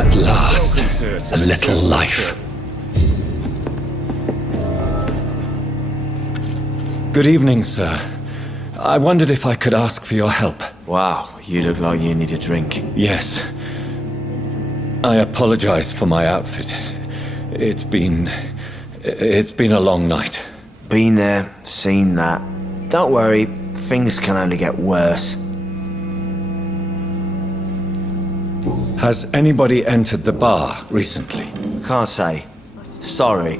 At last, a little life. Good evening, sir. I wondered if I could ask for your help. Wow, you look like you need a drink. Yes. I apologize for my outfit. It's been a long night. Been there, seen that. Don't worry, things can only get worse. Has anybody entered the bar recently? Can't say. Sorry.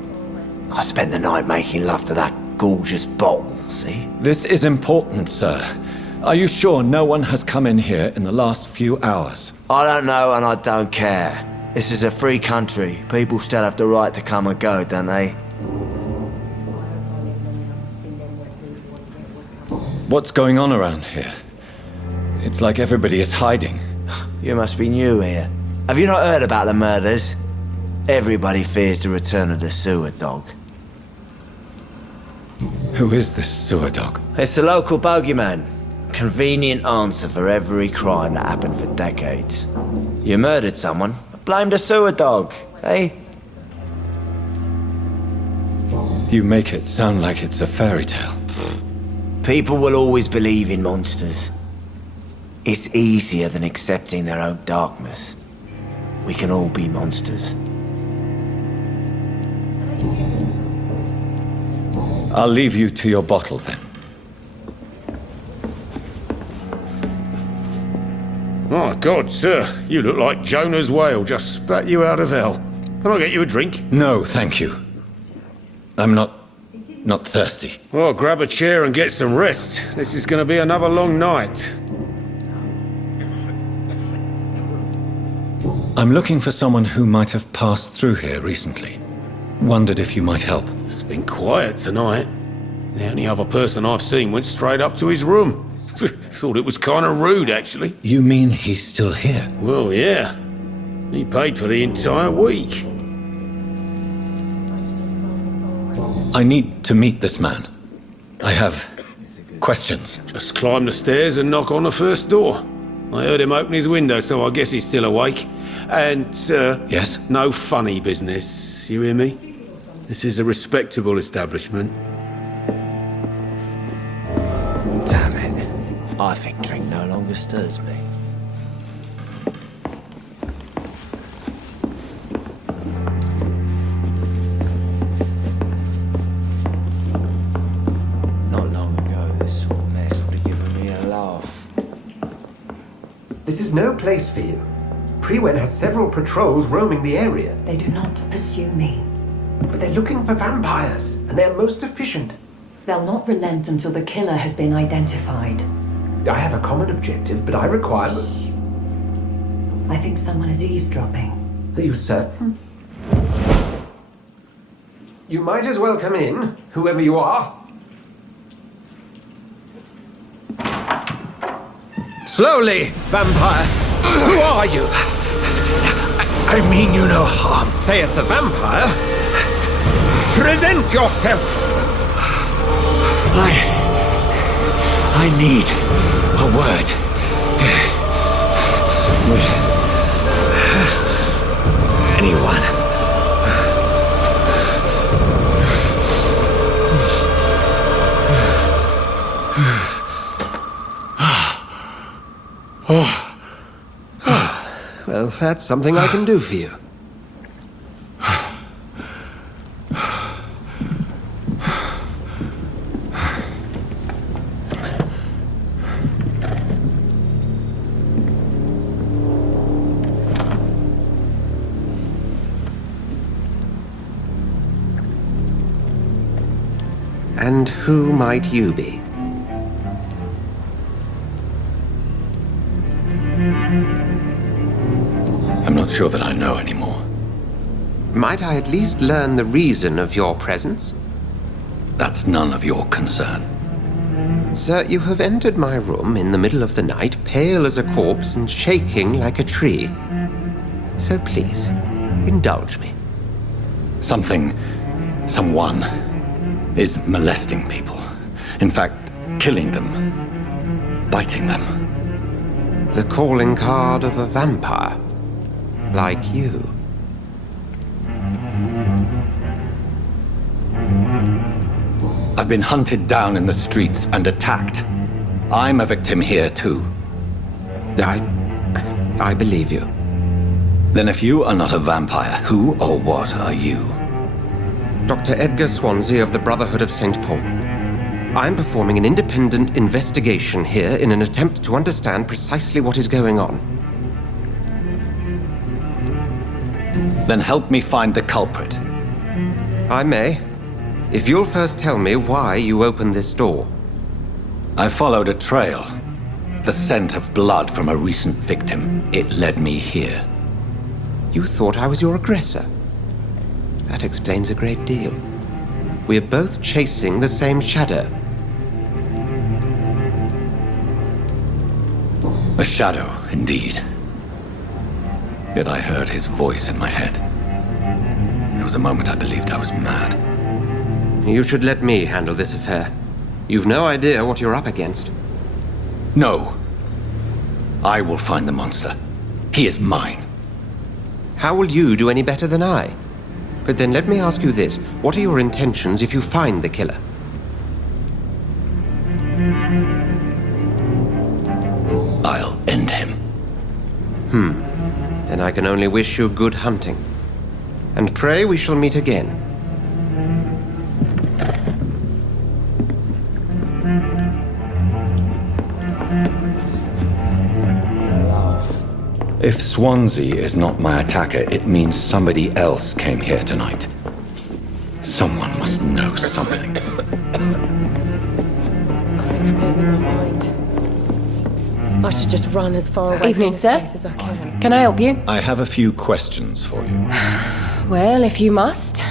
I spent the night making love to that gorgeous bottle, see? This is important, sir. Are you sure no one has come in here in the last few hours? I don't know and I don't care. This is a free country. People still have the right to come and go, don't they? What's going on around here? It's like everybody is hiding. You must be new here. Have you not heard about the murders? Everybody fears the return of the sewer dog. Who is this sewer dog? It's the local bogeyman. Convenient answer for every crime that happened for decades. You murdered someone, blame the sewer dog, eh? You make it sound like it's a fairy tale. People will always believe in monsters. It's easier than accepting their own darkness. We can all be monsters. I'll leave you to your bottle then. My God, sir, you look like Jonah's whale just spat you out of hell. Can I get you a drink? No, thank you. I'm not thirsty. Well, grab a chair and get some rest. This is going to be another long night. I'm looking for someone who might have passed through here recently. Wondered if you might help. It's been quiet tonight. The only other person I've seen went straight up to his room. Thought it was kind of rude, actually. You mean he's still here? Well, yeah. He paid for the entire week. I need to meet this man. I have questions. Just climb the stairs and knock on the first door. I heard him open his window, so I guess he's still awake. And, sir... Yes? No funny business, you hear me? This is a respectable establishment. Damn it. I think drink no longer stirs me. Not long ago, this sort of mess would have given me a laugh. This is no place for you. Prewen has several patrols roaming the area. They do not pursue me. But they're looking for vampires, and they're most efficient. They'll not relent until the killer has been identified. I have a common objective, but I require... I think someone is eavesdropping. Are you certain? You might as well come in, whoever you are. Slowly, vampire! Who are you? I mean you no harm. Saith the vampire. Present yourself! I need a word. Would anyone? Well, that's something I can do for you. And who might you be? I'm not sure that I know anymore. Might I at least learn the reason of your presence? That's none of your concern. Sir, you have entered my room in the middle of the night, pale as a corpse and shaking like a tree. So please, indulge me. Someone is molesting people. In fact, killing them. Biting them. The calling card of a vampire. like you. I've been hunted down in the streets and attacked. I'm a victim here too. I believe you. Then if you are not a vampire, who or what are you? Dr. Edgar Swansea of the Brotherhood of St. Paul. I'm performing an independent investigation here in an attempt to understand precisely what is going on. Then help me find the culprit. I may, if you'll first tell me why you opened this door. I followed a trail. The scent of blood from a recent victim. It led me here. You thought I was your aggressor. That explains a great deal. We're both chasing the same shadow. A shadow, indeed. Yet I heard his voice in my head. There was a moment I believed I was mad. You should let me handle this affair. You've no idea what you're up against. No. I will find the monster. He is mine. How will you do any better than I? But then let me ask you this. What are your intentions if you find the killer? I'll end him. Then I can only wish you good hunting. And pray we shall meet again. If Swansea is not my attacker, it means somebody else came here tonight. Someone must know something. I think I'm losing my mind. I should just run as far away Evening, from this sir. place as I can. Can I help you? I have a few questions for you. Well, if you must.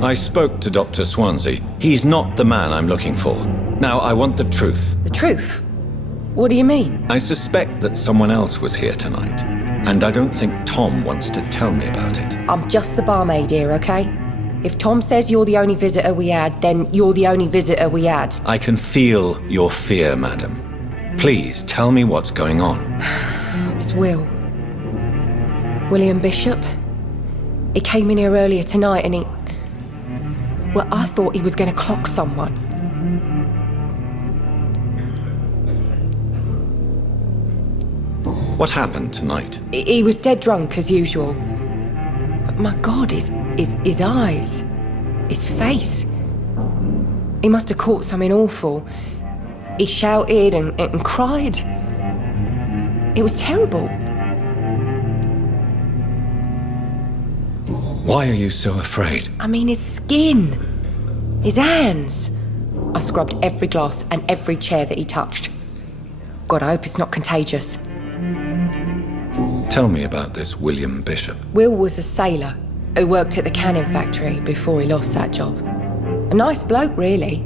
I spoke to Dr. Swansea. He's not the man I'm looking for. Now, I want the truth. The truth? What do you mean? I suspect that someone else was here tonight, and I don't think Tom wants to tell me about it. I'm just the barmaid here, okay? If Tom says you're the only visitor we had, then you're the only visitor we had. I can feel your fear, madam. Please tell me what's going on. It's William Bishop. He came in here earlier tonight and well, I thought he was going to clock someone. What happened tonight? He was dead drunk as usual. But my God, his eyes, his face. He must have caught something awful. He shouted and cried. It was terrible. Why are you so afraid? I mean, his skin, his hands. I scrubbed every glass and every chair that he touched. God, I hope it's not contagious. Tell me about this William Bishop. Will was a sailor who worked at the canning factory before he lost that job. A nice bloke, really.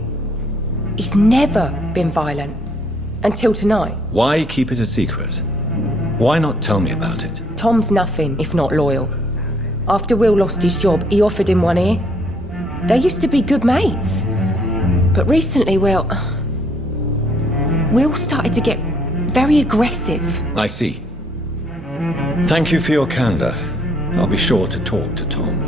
He's never been violent. Until tonight. Why keep it a secret? Why not tell me about it? Tom's nothing if not loyal. After Will lost his job, he offered him one ear. They used to be good mates. But recently, Will started to get very aggressive. I see. Thank you for your candor. I'll be sure to talk to Tom.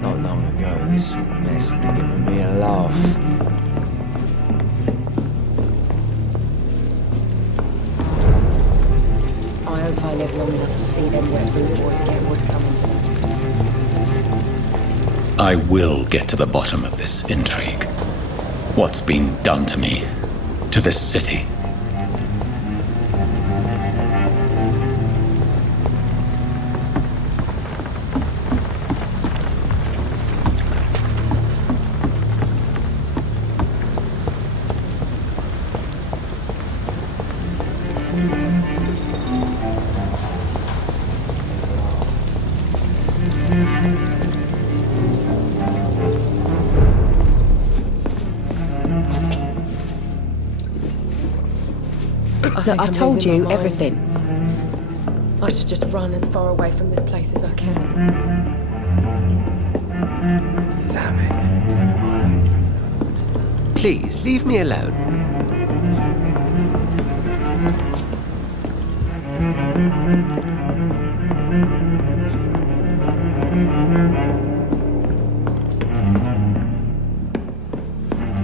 Not long ago, this sort of mess would have given me a laugh. I hope I live long enough to see them Red Bull boys get what's coming to them. I will get to the bottom of this intrigue. What's been done to me, to this city. Look, I told you everything. I should just run as far away from this place as I can. Damn it. Please, leave me alone.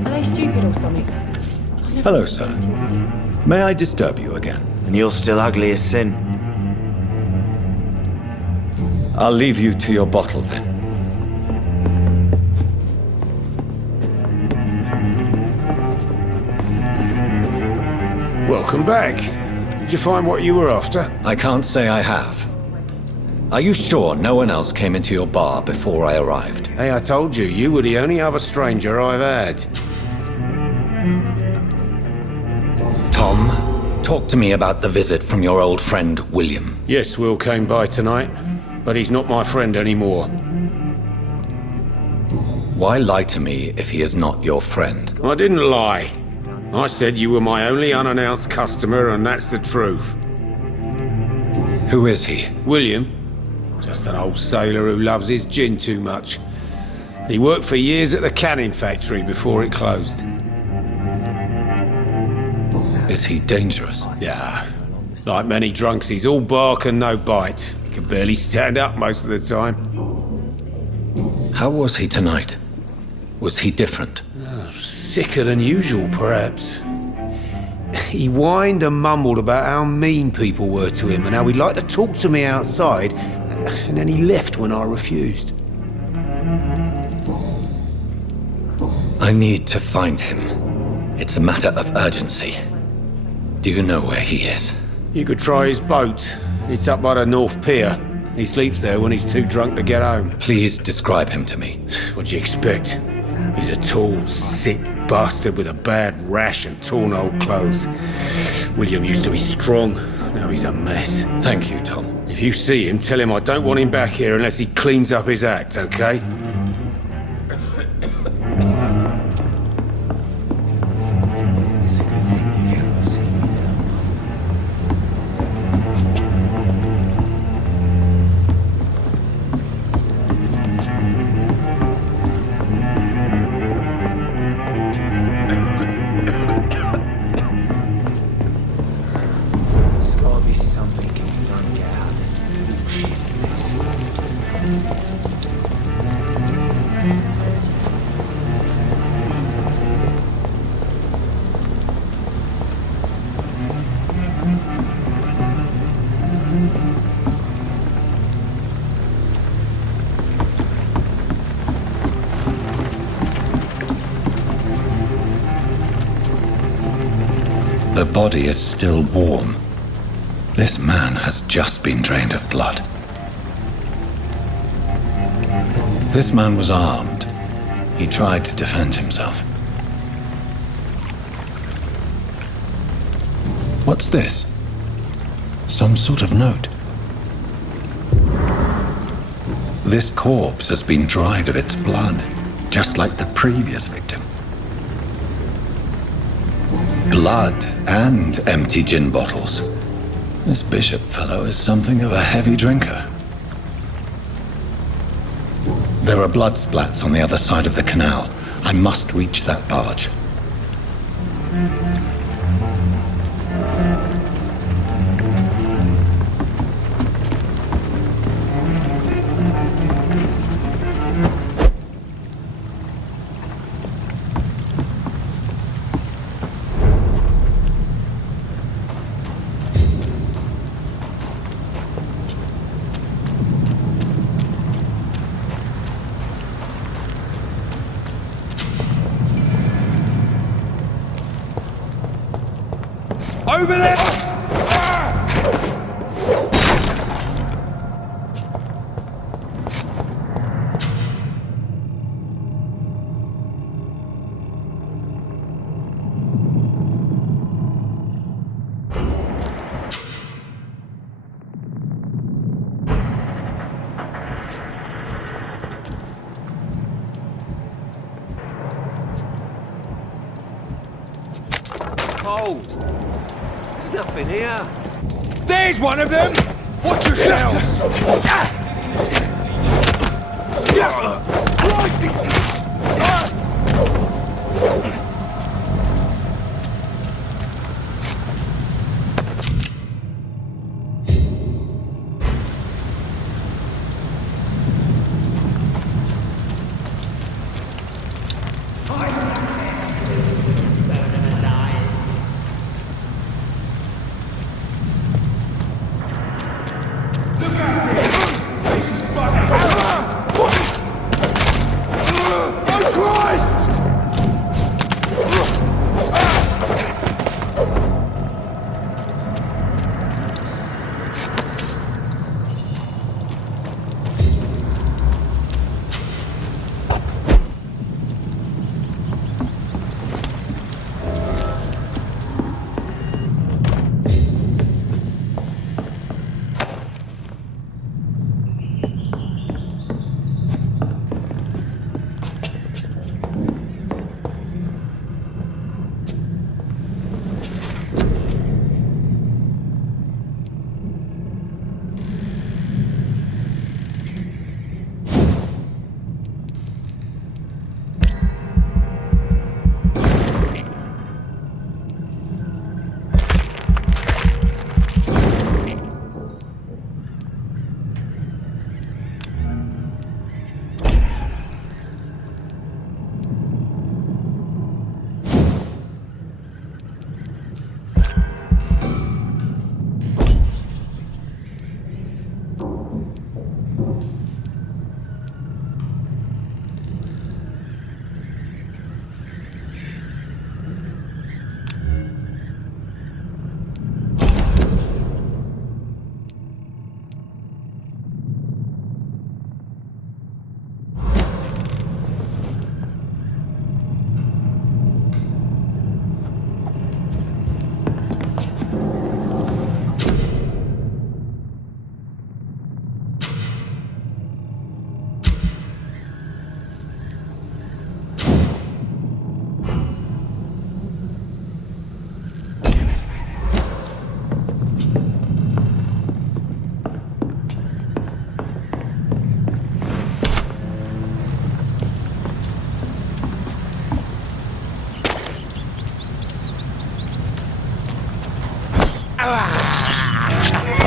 Are they stupid or something? Hello, sir. May I disturb you again? And you're still ugly as sin. I'll leave you to your bottle then. Welcome back. Did you find what you were after? I can't say I have. Are you sure no one else came into your bar before I arrived? Hey, I told you, you were the only other stranger I've had. Tom, talk to me about the visit from your old friend, William. Yes, Will came by tonight, but he's not my friend anymore. Why lie to me if he is not your friend? I didn't lie. I said you were my only unannounced customer, and that's the truth. Who is he? William, just an old sailor who loves his gin too much. He worked for years at the canning factory before it closed. Is he dangerous? Yeah, like many drunks, he's all bark and no bite. He can barely stand up most of the time. How was he tonight? Was he different? Sicker than usual, perhaps. He whined and mumbled about how mean people were to him and how he'd like to talk to me outside, and then he left when I refused. I need to find him. It's a matter of urgency. Do you know where he is? You could try his boat. It's up by the North Pier. He sleeps there when he's too drunk to get home. Please describe him to me. What'd you expect? He's a tall, sick bastard with a bad rash and torn old clothes. William used to be strong. Now he's a mess. Thank you, Tom. If you see him, tell him I don't want him back here unless he cleans up his act, okay? The body is still warm. This man has just been drained of blood. This man was armed. He tried to defend himself. What's this? Some sort of note. This corpse has been dried of its blood, just like the previous victim. Blood and empty gin bottles. This bishop fellow is something of a heavy drinker. There are blood splats on the other side of the canal. I must reach that barge. Over there! Hold! Nothing here. There's one of them! Watch yourselves! Christ,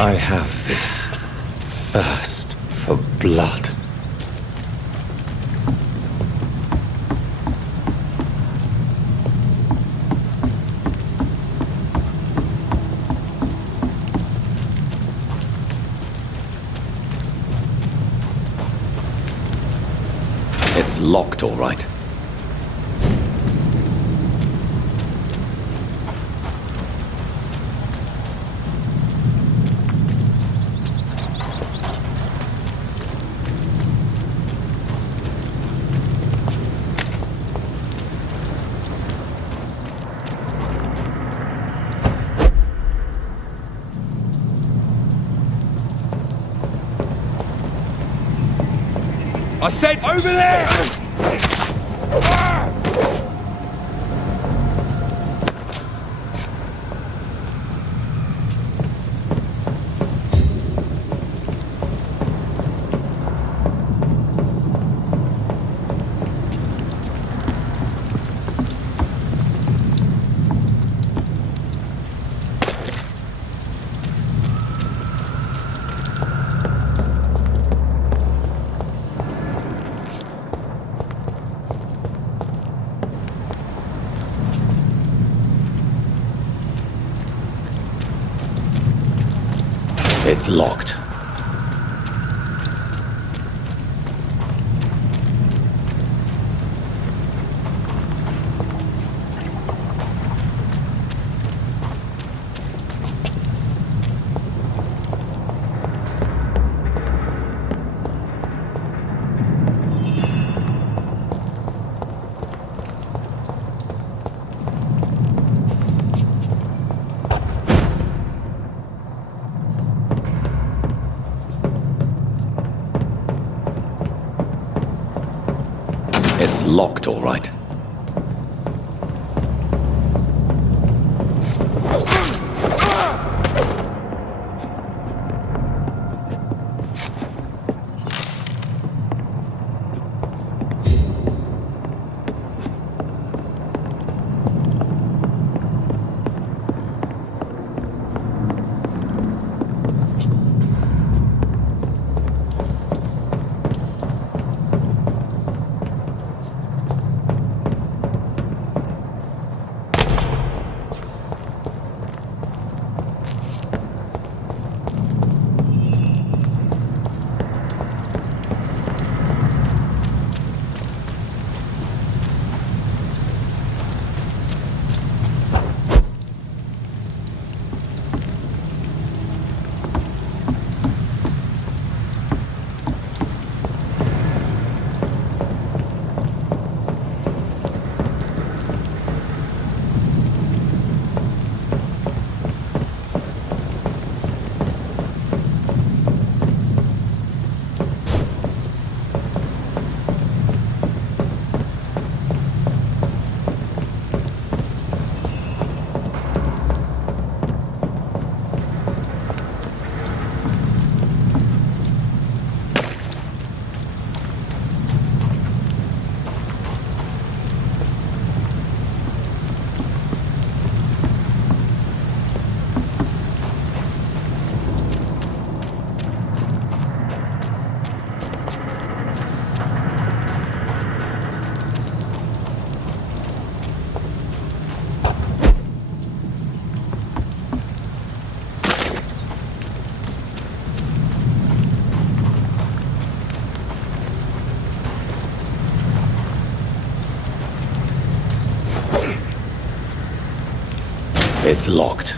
I have this thirst for blood. It's locked, all right. I said over there! It's locked. It's locked, all right. It's locked.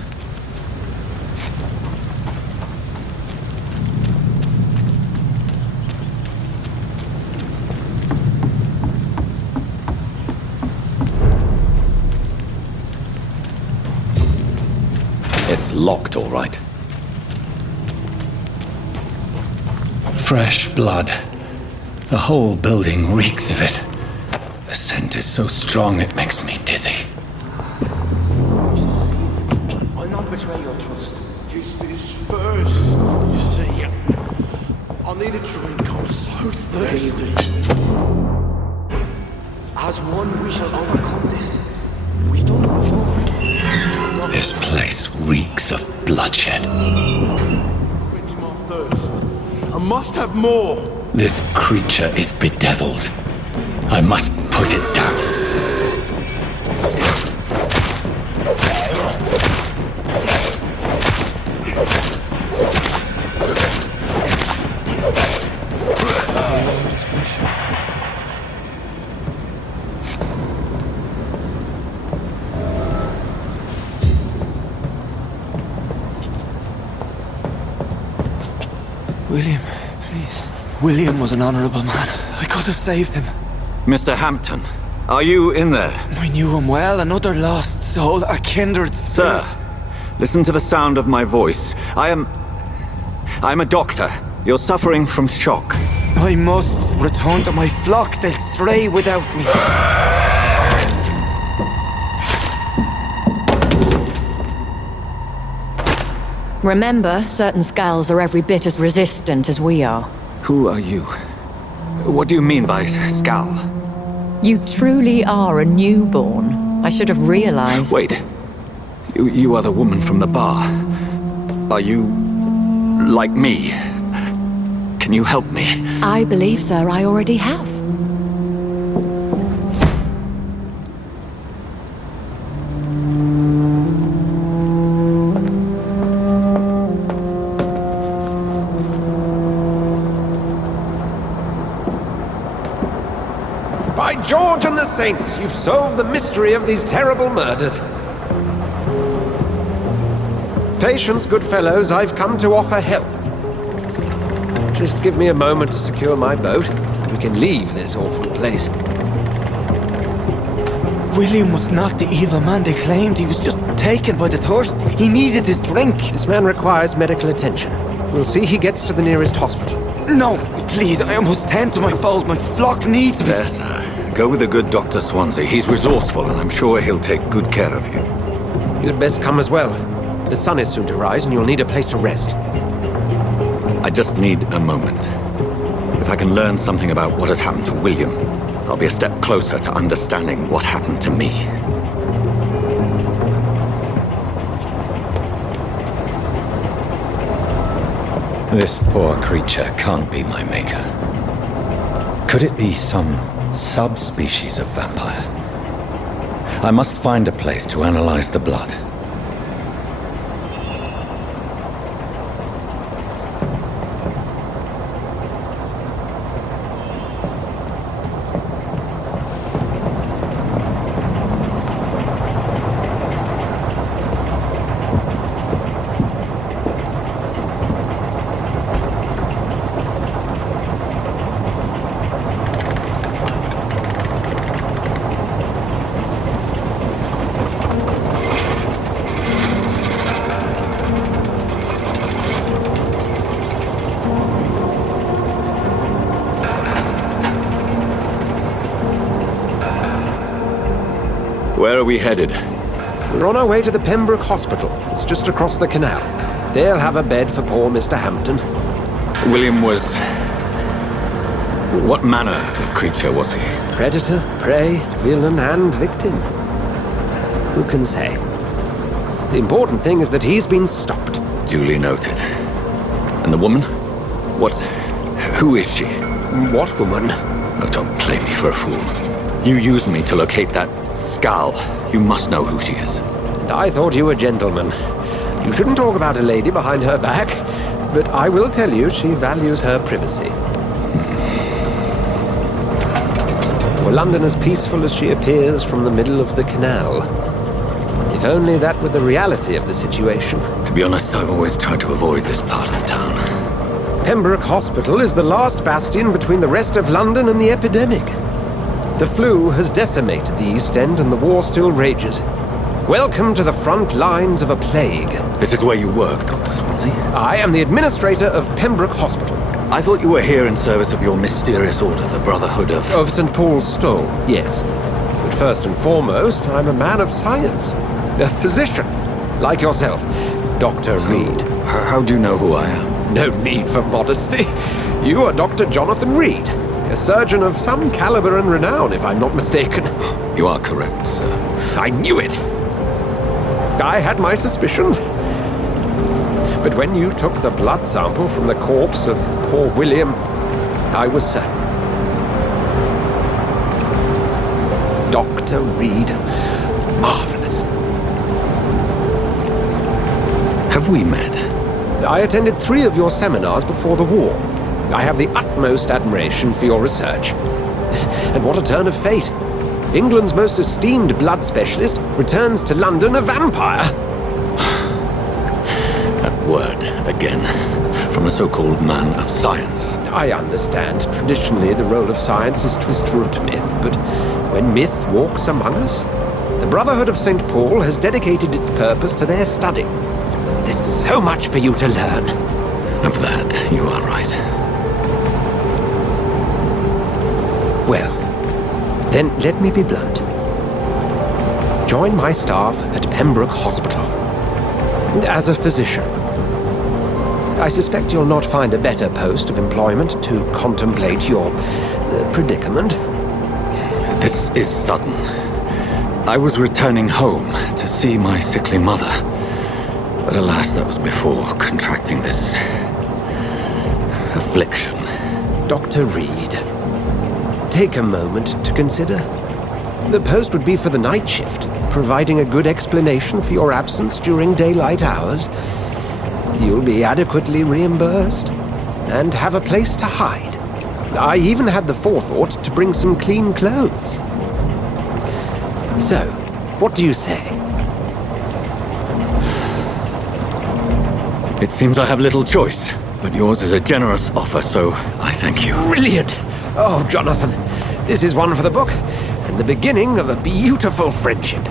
It's locked, all right. Fresh blood. The whole building reeks of it. The scent is so strong it makes me dizzy. I'll not betray your trust. It's this first, you see. I need a drink, I'm so thirsty. As one, we shall overcome this. We've done it before. This place reeks of bloodshed. Quench my thirst. I must have more. This creature is bedeviled. I must put it down. William, please. William was an honorable man. I could have saved him. Mr. Hampton, are you in there? I knew him well, another lost soul, a kindred spirit. Sir, listen to the sound of my voice. I'm a doctor. You're suffering from shock. I must return to my flock. They'll stray without me. Remember, certain skulls are every bit as resistant as we are. Who are you? What do you mean by Skal? You truly are a newborn. I should have realized. Wait. You are the woman from the bar. Are you like me? Can you help me? I believe, sir, I already have. By George and the Saints, you've solved the mystery of these terrible murders. Patience, good fellows, I've come to offer help. Just give me a moment to secure my boat. We can leave this awful place. William was not the evil man they claimed. He was just taken by the thirst. He needed his drink. This man requires medical attention. We'll see he gets to the nearest hospital. No, please, I must tend to my fold. My flock needs me. There, sir. Go with the good Dr. Swansea. He's resourceful, and I'm sure he'll take good care of you. You'd best come as well. The sun is soon to rise, and you'll need a place to rest. I just need a moment. If I can learn something about what has happened to William, I'll be a step closer to understanding what happened to me. This poor creature can't be my maker. Could it be some subspecies of vampire? I must find a place to analyze the blood. Where are we headed? We're on our way to the Pembroke Hospital. It's just across the canal. They'll have a bed for poor Mr. Hampton. William was... What manner of creature was he? Predator, prey, villain, and victim. Who can say? The important thing is that he's been stopped. Duly noted. And the woman? What... Who is she? What woman? Oh, don't play me for a fool. You used me to locate that Skal. You must know who she is. And I thought you a gentleman. You shouldn't talk about a lady behind her back, but I will tell you she values her privacy. Were London as peaceful as she appears from the middle of the canal? If only that were the reality of the situation. To be honest, I've always tried to avoid this part of town. Pembroke Hospital is the last bastion between the rest of London and the epidemic. The flu has decimated the East End and the war still rages. Welcome to the front lines of a plague. This is where you work, Dr. Swansea? I am the administrator of Pembroke Hospital. I thought you were here in service of your mysterious order, the Brotherhood of... Of St. Paul's Stole, yes. But first and foremost, I'm a man of science. A physician, like yourself, Dr. Reid. How do you know who I am? No need for modesty. You are Dr. Jonathan Reid, a surgeon of some caliber and renown, if I'm not mistaken. You are correct, sir. I knew it! I had my suspicions. But when you took the blood sample from the corpse of poor William, I was certain. Dr. Reid, marvelous. Have we met? I attended 3 of your seminars before the war. I have the utmost admiration for your research. And what a turn of fate. England's most esteemed blood specialist returns to London a vampire. That word, again. From a so-called man of science. I understand. Traditionally, the role of science is to root myth, but when myth walks among us, the Brotherhood of St. Paul has dedicated its purpose to their study. There's so much for you to learn. Of that, you are right. Well, then let me be blunt. Join my staff at Pembroke Hospital. And as a physician. I suspect you'll not find a better post of employment to contemplate your predicament. This is sudden. I was returning home to see my sickly mother. But alas, that was before contracting this... affliction. Dr. Reid, take a moment to consider. The post would be for the night shift, providing a good explanation for your absence during daylight hours. You'll be adequately reimbursed, and have a place to hide. I even had the forethought to bring some clean clothes. So, what do you say? It seems I have little choice, but yours is a generous offer, so I thank you. Brilliant! Oh, Jonathan, this is one for the book, and the beginning of a beautiful friendship.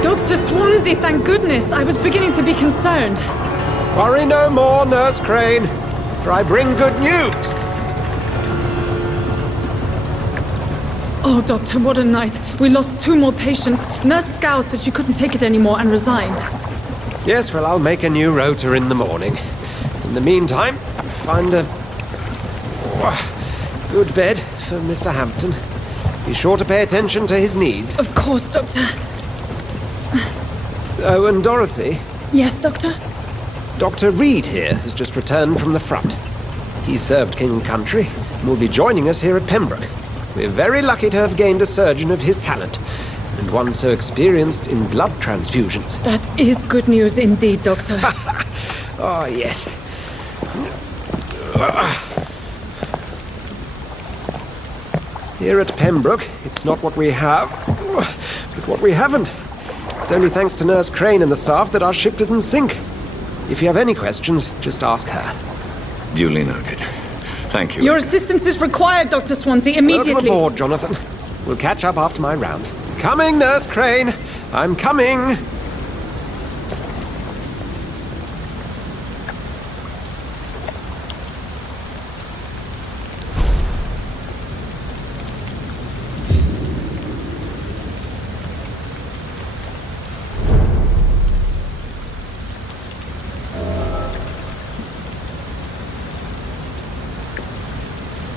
Dr. Swansea, thank goodness. I was beginning to be concerned. Worry no more, Nurse Crane, for I bring good news. Oh, Doctor, what a night. We lost 2 more patients. Nurse Scow said she couldn't take it anymore and resigned. Yes, well, I'll make a new rota in the morning. In the meantime, find a good bed for Mr. Hampton. Be sure to pay attention to his needs. Of course, Doctor. Oh, and Dorothy? Yes, Doctor? Dr. Reid here has just returned from the front. He served King and Country and will be joining us here at Pembroke. We're very lucky to have gained a surgeon of his talent, and one so experienced in blood transfusions. That is good news indeed, Doctor. Oh, yes. Here at Pembroke, it's not what we have, but what we haven't. It's only thanks to Nurse Crane and the staff that our ship doesn't sink. If you have any questions, just ask her. Duly noted. Thank you. Your assistance is required, Dr. Swansea, immediately. Welcome aboard, Jonathan. We'll catch up after my rounds. Coming, Nurse Crane. I'm coming.